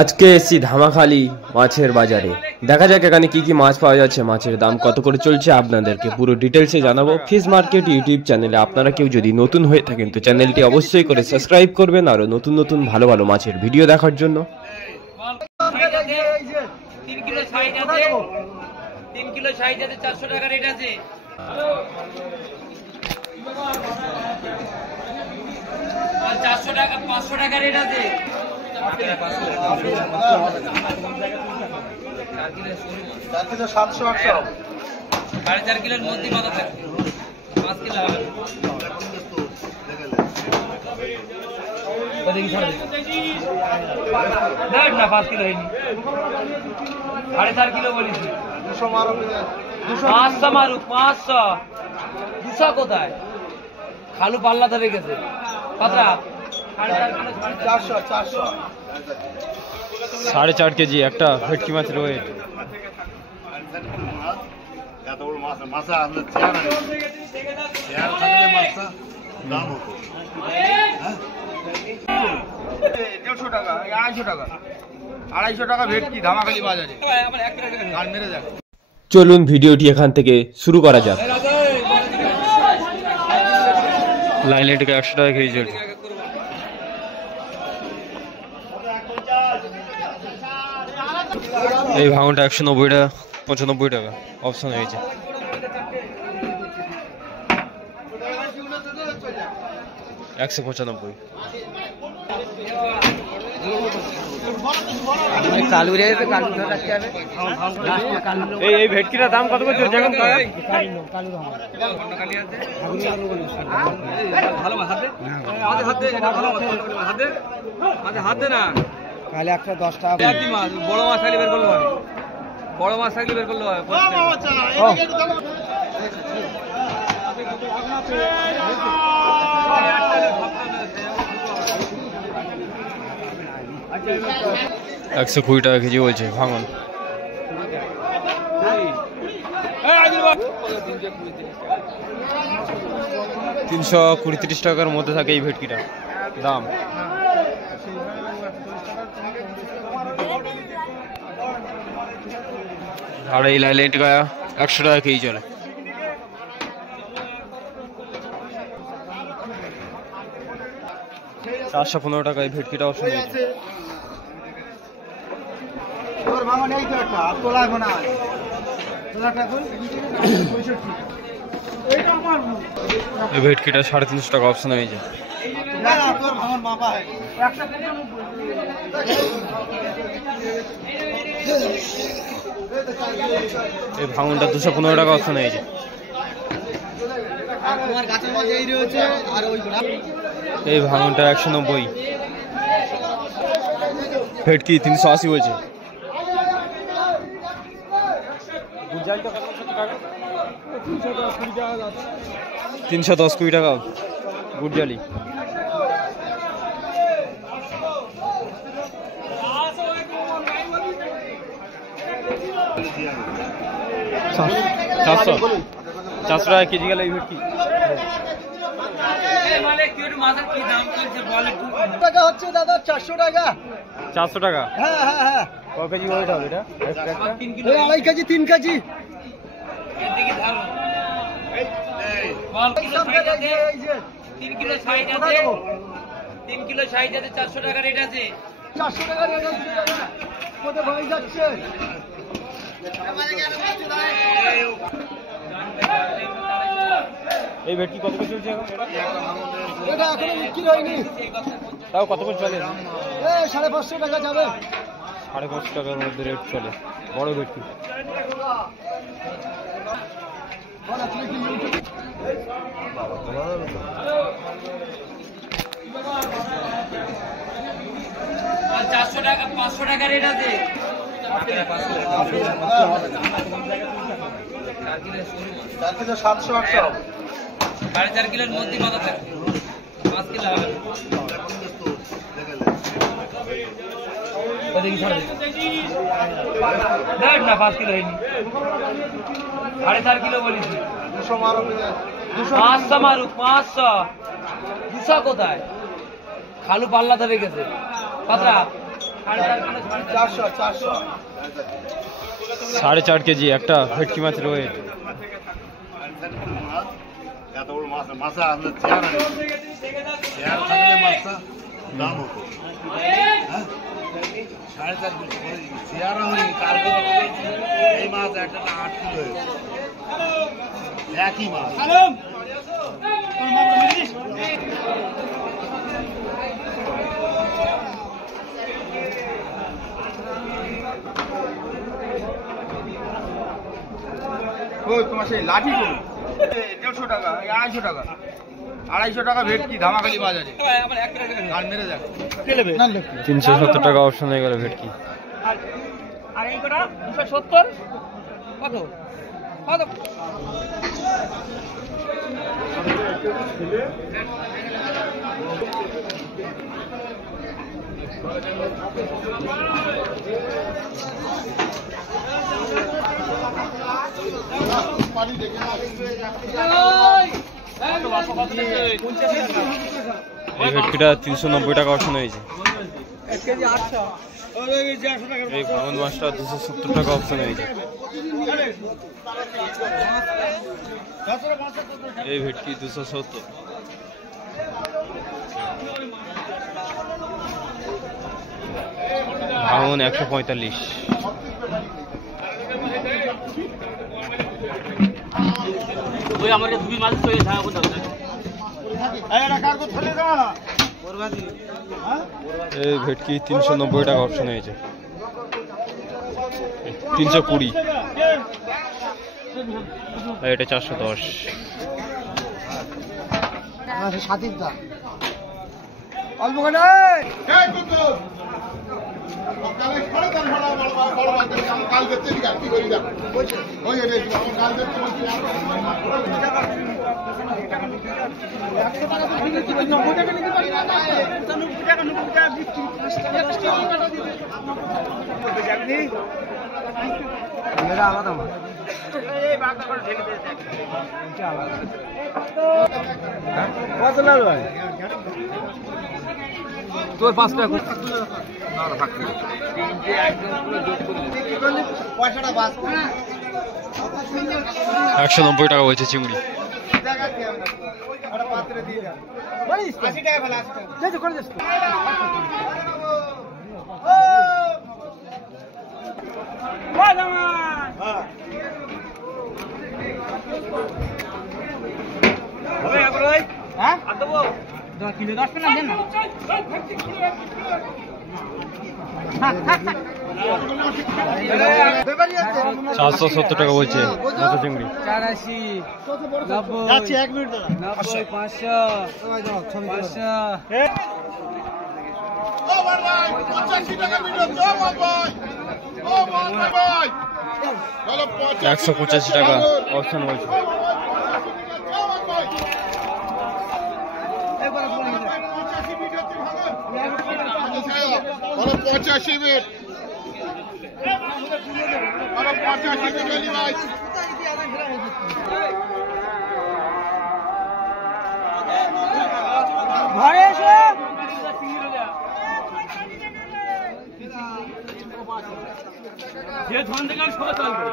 আজকে এসেছি ধামাখালি মাছের বাজারে। দেখা যাক এখানে কি কি মাছ পাওয়া যাচ্ছে, মাছের দাম কত করে চলছে, আপনাদেরকে পুরো ডিটেলসে জানাবো ফিশ মার্কেট ইউটিউব চ্যানেলে। আপনারা কেউ যদি নতুন হয়ে থাকেন তো চ্যানেলটি অবশ্যই করে সাবস্ক্রাইব করবেন আরো নতুন নতুন ভালো ভালো মাছের ভিডিও দেখার জন্য। 3 কিলো 60 আছে, 3 কিলো 60 আছে, 400 টাকা রেট আছে। 400 টাকা 500 টাকা রেট আছে। 4 কিলো 700 800, 4.5 কিলোর মধ্যে মাথা থাকে, 5 কিলো হবে না, 5 কিলো হয়নি, 4.5 কিলো বলেছি। 200 মারো, 500 মারু, 500 200 কোথায়? খালু পাল্লা ধরে গেছে পাতরা। 4.5 কেজি একটা ভেটকি মাছের ওয়েট। চলুন ভিডিওটি এখান থেকে শুরু করা যাক। লাইলেটকে 100 টাকা কেজি চলছে। এই ভাঙনটা 190 টাকা 95 টাকা অপশন হয়েছে। এই ভেটকিটার দাম কত করে চলছে এখন? হাতে না কালে 110 টাকা। বড় মাছ থাকলে বের করলো হয়, বড় মাছ থাকলে বের করলো হয়। একশো 20 টাকা কেজি বলছে ভাঙন। 320-30 টাকার মধ্যে থাকে এই ভেটকিটা দাম। আর এই লাইলেট গায়া 100 টাকা কেজি চলে। $415 টাকা এই ভেটকিটা অপশন হয়েছে। এই ভেটকিটা 350 টাকা অপশন হয়েছে। এই ভাঙনটা 215 টাকা অপশন হয়েছে। এই ভাঙনটা 190। ভেটকি 380 বলছে। 310-20 টাকা গুড়জালি। চারশো টাকা কেজি গেল এই ভেটকি। 400 টাকা। 400 টাকা? হ্যাঁ হ্যাঁ হ্যাঁ। ক কেজি ওয়েট হবে এটা? 2.5 কেজি 3 কেজি। 3 কিলো 60 আছে, 3 কিলো 60 আছে, 400 টাকা রেট আছে। 400 টাকা রেট আছে। কোথায় ভাই যাচ্ছে? এই ভেটকি কত করে চলছে এখন? এটা এখনো বিক্রি হয়নি। তাও কত করে চলে? 550 টাকা যাবে। 550 টাকার মধ্যে রেট চলে বড় ভেটকি। আর 400 টাকা 500 টাকা রেট আছে। 4 কিলো 700 800, 4.5 কিলোর মধ্যে মাথা থাকে, 5 কিলো হবে না, 5 কিলো হয়নি, 4.5 কিলো বলেছি। 200 মারো, 500 মারু, 500 200 কোথায়? খালু পাল্লা ধরে গেছে পাতরা। 400 400 4.5 কেজি একটা ভেটকি মাছের ওয়েট। এত বড় মাছ মাছা আমাদের চেয়ার চেয়ার থাকলে মাছটা দাম হতো। 4.5 কিলো চেয়ার আমি কালকে এই মাছ একটা 8 কিলো একই মাছ। তোমার সেই লাঠি করুন 150 টাকা 250 টাকা 250 টাকা ভেটকি ধামাখালি বাজারে আর মেরে যাক 370 টাকা অপশন হয়ে গেল ভেটকি। আর এই কটা 270 কত কত এই ভেটকিটা 390 টাকা অপশন হয়েছে। 1 কেজি 800 এই ভাঙন মাছটা 270 টাকা অপশন হয়েছে। এই ভেটকি 270। ভাঙন 145। ওই আমার দুই মাছ তো এই ধারা কোথাও এই ভেটকি 390 টাকা অপশন হয়েছে। 320। আর এটা 410। স্বাধীন দা অল্প করে আলাদা মাছ তোর 5 টাকা 190 টাকা বলছে চিংড়ি। হ্যাঁ কিলো 10 টাকা দেন না 470 টাকা বলছে মাথা চিংড়ি। 84 90 যাচ্ছে 1 মিনিট দাদা 90 500 500 185 টাকা অপশন বলছে। ঘরে এসো যে ধন থেকে আমি সবাই চলবে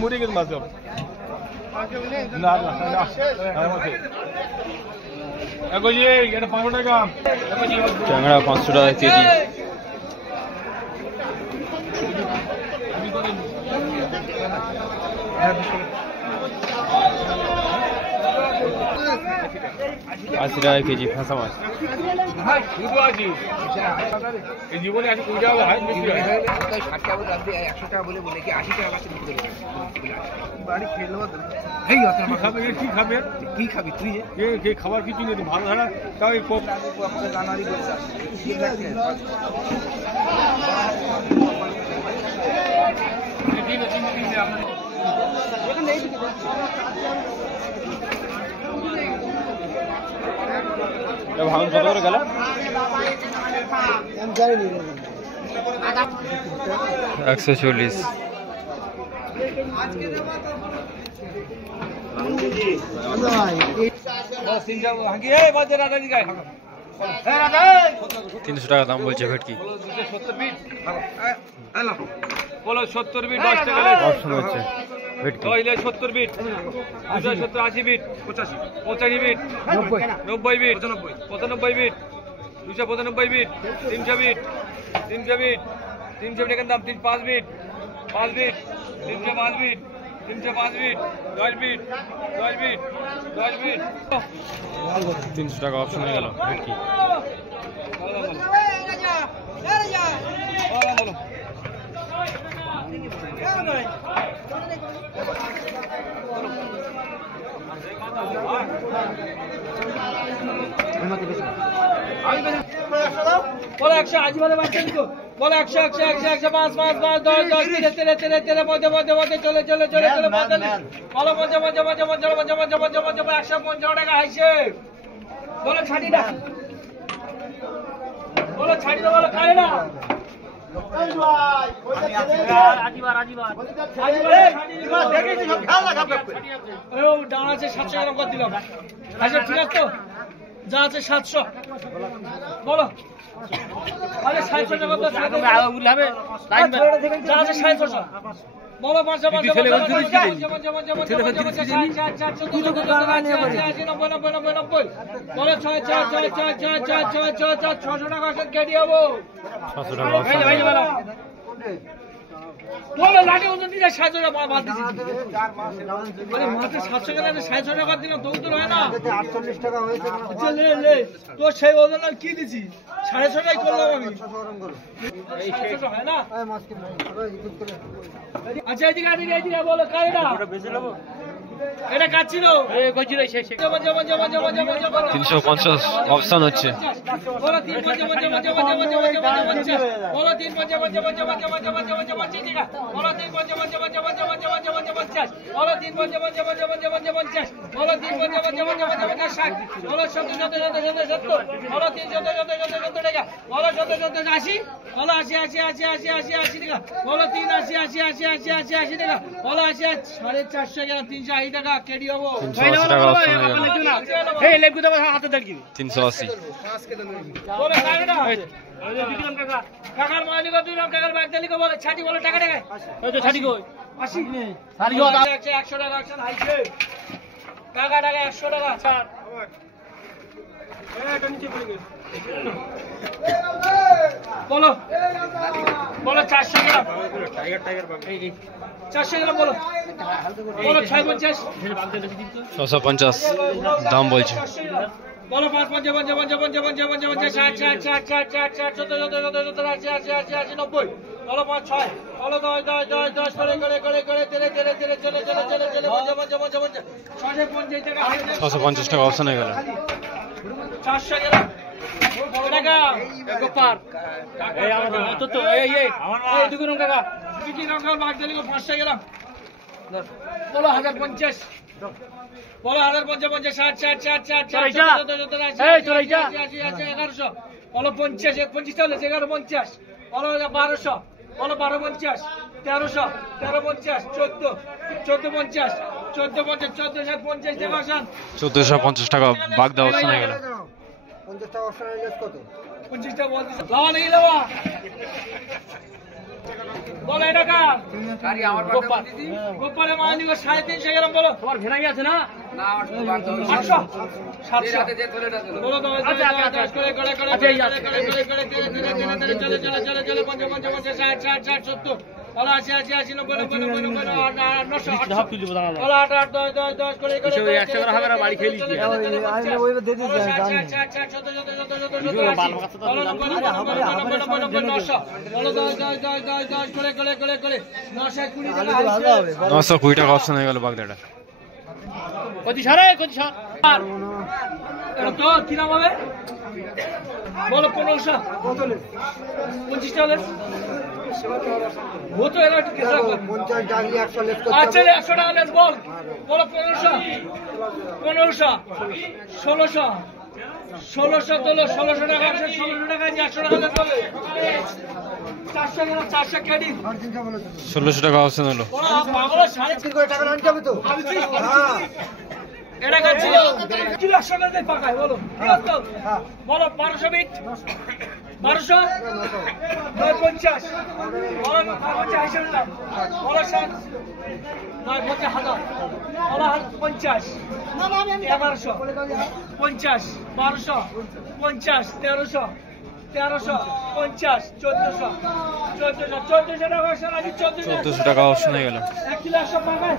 মরে গেছে মাছ না এটা 500 টাকা ট্যাংরা 500 টাকা কেজি। আশি টাকা কেজি ফাঁসা মাছ। জীবনে 100 টাকা বলে কি 80 টাকা বাড়ি খেলো কি খাবে কি খাবি তুই কে খাবার কিছু নেই ভালো ধারা তাও জানুয়ারি ভাঙন কত করে গেল? আমি জানি 140। তিনশো টাকা দাম বলছে ভেটকি। বলো 70 বিট 10 টাকা অপশন হচ্ছে ভেটকি। 70 বিট 270 80 বিট 85 বিট 90 বিট 95 বিট 295 বিট 300 বিট 300 বিট 300 টাকার দাম 5 বিট 5 বিট 305 বিট 305 বিট 10 বিট 10 বিট 10 বিট 300 টাকা অপশন হয়ে গেল ভেটকি। বলো 100 আজি বলে বাচ্চা দিও বলো 100 100 100 100 5 5 5 10 10 13 13 13 মধ্যে চলে চলে চলে চলে বলো মধ্যে 150 টাকা আইছে বলো ছাড়ি না বলো ছাড়ি দাও বলো খায় না আজিবার দেখেছি সব খেয়াল রাখবে ও ডান আছে 700 গ্রাম করে দিলাম আচ্ছা ঠিক আছে তো যা আছে 700 বলো আরে 700 টাকা তো আগুল হবে যা আছে 700 বলো 500 বলো 600 টাকা কেটে যাবো 600 টাকা অপশন। বলো লাঠি ওজন দিলে 700 টাকা বাদ দিছি আরে মাত্র 700 টাকা 700 টাকা দিলাম তো উত্তর হয় না 48 টাকা হয়েছে আচ্ছা লে তো সেই ওজন আর কি দিছি 650 টাকাই করলাম আমি এই 700 হয় না আচ্ছা এদিকে বলো কারে না ওটা বেশি নেব এটা কাচ্ছিল এই কইছিল শেষ 350 অপশন হচ্ছে। বলো 3 বলো 3 বলো 3 টাকা কেডি হবো 380 টাকা অপশন হয়ে গেল। এই লেগু দাও হাতে দেখি 380। বলো কাকা কাকার মালিক দুই রকম কাকার ব্যাগ দিলি বলে ছাটি বলে টাকা টাকা ওই তো ছাটি কই 80 ছাটি 100 টাকা অকশন আইছে কাকা টাকা 100 টাকা ছাড় এটা নিচে পড়ে গেছে বলো বলো 400 গ্রাম টাইগার বাগ এই 400 গ্রাম বলো বলো 650 650 দাম বলছে। বলো 5 55 বলো 5 6 বলো 10 করে তেরে চলে 650 টাকা 650 টাকা অপশন হয়ে গেল। 400 গ্রাম টাকা গোপার এই আমাদের তো তো এই দুগুণ টাকা বিকি টাকা বাদ দিলি 500 গ্রাম বলো 1050 বলো 1050 60 এই চলে যা 1100 বলো 50 150 টাকা 1150 বলো 1200 বলো 1250 1300 1350 1450 1450 টাকা আসান 1450 টাকা বাগদা অপশন হয়ে গেল। 50 টাকা অপশন লেস কত 25 টাকা বল দিছ লাওয়া নেই লাওয়া বলো এটা কার কারি আমার গোপাল গোপালের মালিক 350 গ্রাম বলো তোমার ভেনাই আছে না না 800 700 বলো 10 করে চলে 50 60 70 বলো 80 90 বলো 8 10 করে 100 করে হবে না বাড়ি খেলি কি আমি ওই দে দিছি জানি বলো 920 টাকা অপশন হয়ে গেল বাগদাটা। কত সারে এটা তো কি নাম হবে বলো 1500 25 টাকা वो तो है ना 50 টাকা 100 লেস কত अच्छा 100 টাকা লেস বল বলো 1500 1600 1600 তোলো 1600 টাকা 100 টাকা 100 টাকা লেস বলে 400 গ্রাম 400 কেডি 1600 টাকা অপশন হলো। পাগল সাড়ে তিন করে টাকা আনতে হবে তো হ্যাঁ এটা কাছে কি 100 করে দেই পাকায় বলো কি হতো বলো 1200 বিট 1200 950 বলো 50 দাম বলো 60 950 বলো 50 না না আমি 1100 50 1200 50 1300 1300 50 1400 1400 টাকা সারাদি 1400 টাকা অপশন হয়ে গেল। 1 কিলো 100 পাকায়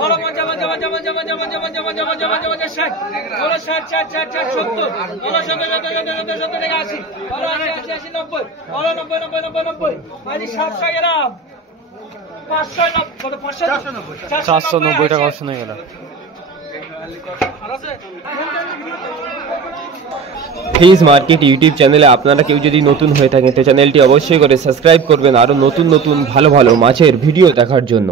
বলো 50 50 50 50 50 60 বলো 60 60 60 70 বলো 70 টাকা 80 বলো 80 80 90 বলো 90 90 90 90 মানে 700 গ্রাম 590 কত 490 টাকা অপশন হয়ে গেল। ফিজ মার্কেট ইউটিউব চ্যানেলে আপনারা কেউ যদি নতুন হয়ে থাকেন তো চ্যানেলটি অবশ্যই করে সাবস্ক্রাইব করবেন আরো নতুন নতুন ভালো ভালো মাছের ভিডিও দেখার জন্য।